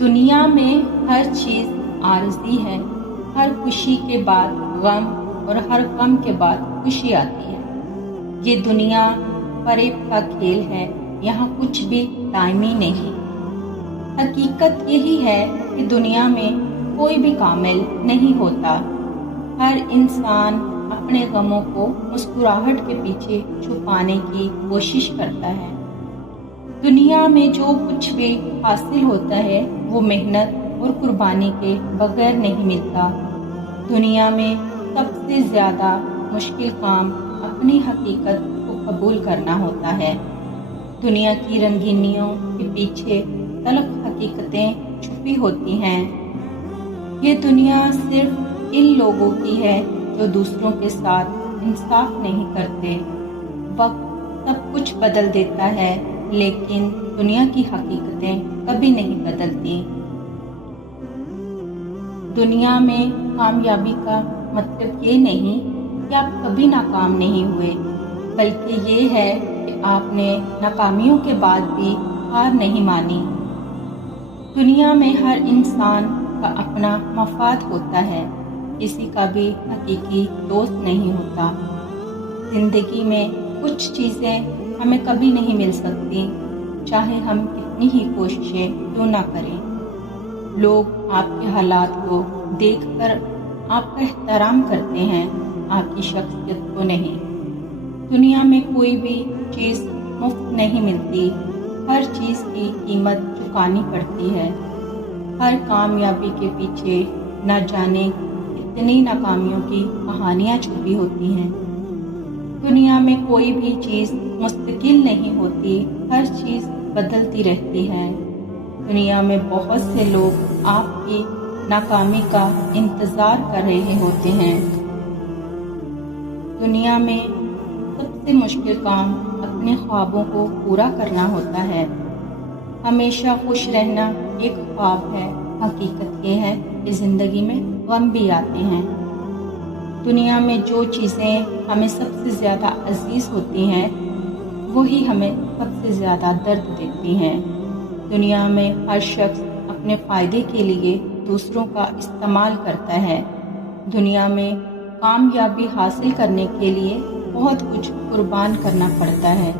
دنیا میں ہر چیز عارضی ہے، ہر خوشی کے بعد غم اور ہر غم کے بعد خوشی آتی ہے۔ یہ دنیا فریب کا کھیل ہے، یہاں کچھ بھی دائمی نہیں۔ حقیقت یہی ہے کہ دنیا میں کوئی بھی کامل نہیں ہوتا۔ ہر انسان اپنے غموں کو مسکراہٹ کے پیچھے چھپانے کی کوشش کرتا ہے۔ دنیا میں جو کچھ بھی حاصل ہوتا ہے وہ محنت اور قربانی کے بغیر نہیں ملتا۔ دنیا میں سب سے زیادہ مشکل کام اپنی حقیقت کو قبول کرنا ہوتا ہے۔ دنیا کی رنگینیوں کے پیچھے تلخ حقیقتیں چھپی ہوتی ہیں۔ یہ دنیا صرف ان لوگوں کی ہے جو دوسروں کے ساتھ انصاف نہیں کرتے۔ وقت سب کچھ بدل دیتا ہے، لیکن دنیا کی حقیقتیں کبھی نہیں بدلتی۔ دنیا میں کامیابی کا مطلب یہ نہیں کہ آپ کبھی ناکام نہیں ہوئے، بلکہ یہ ہے کہ آپ نے ناکامیوں کے بعد بھی ہار نہیں مانی۔ دنیا میں ہر انسان کا اپنا مفاد ہوتا ہے، کسی کا بھی حقیقی دوست نہیں ہوتا۔ زندگی میں کچھ چیزیں ہمیں کبھی نہیں مل سکتی، چاہے ہم کتنی ہی کوششیں کیوں نہ کریں۔ لوگ آپ کے حالات کو دیکھ کر آپ کا احترام کرتے ہیں، آپ کی شخصیت کو نہیں۔ دنیا میں کوئی بھی چیز مفت نہیں ملتی، ہر چیز کی قیمت چکانی پڑتی ہے۔ ہر کامیابی کے پیچھے نہ جانے کتنی ناکامیوں کی کہانیاں چھپی ہوتی ہیں۔ دنیا میں کوئی بھی چیز مستقل نہیں ہوتی، ہر چیز بدلتی رہتی ہے۔ دنیا میں بہت سے لوگ آپ کی ناکامی کا انتظار کر رہے ہوتے ہیں۔ دنیا میں سب سے مشکل کام اپنے خوابوں کو پورا کرنا ہوتا ہے۔ ہمیشہ خوش رہنا ایک خواب ہے، حقیقت یہ ہے کہ زندگی میں غم بھی آتے ہیں۔ دنیا میں جو چیزیں ہمیں سب سے زیادہ عزیز ہوتی ہیں، وہی ہمیں سب سے زیادہ درد دیتی ہیں۔ دنیا میں ہر شخص اپنے فائدے کے لیے دوسروں کا استعمال کرتا ہے۔ دنیا میں کامیابی حاصل کرنے کے لیے بہت کچھ قربان کرنا پڑتا ہے۔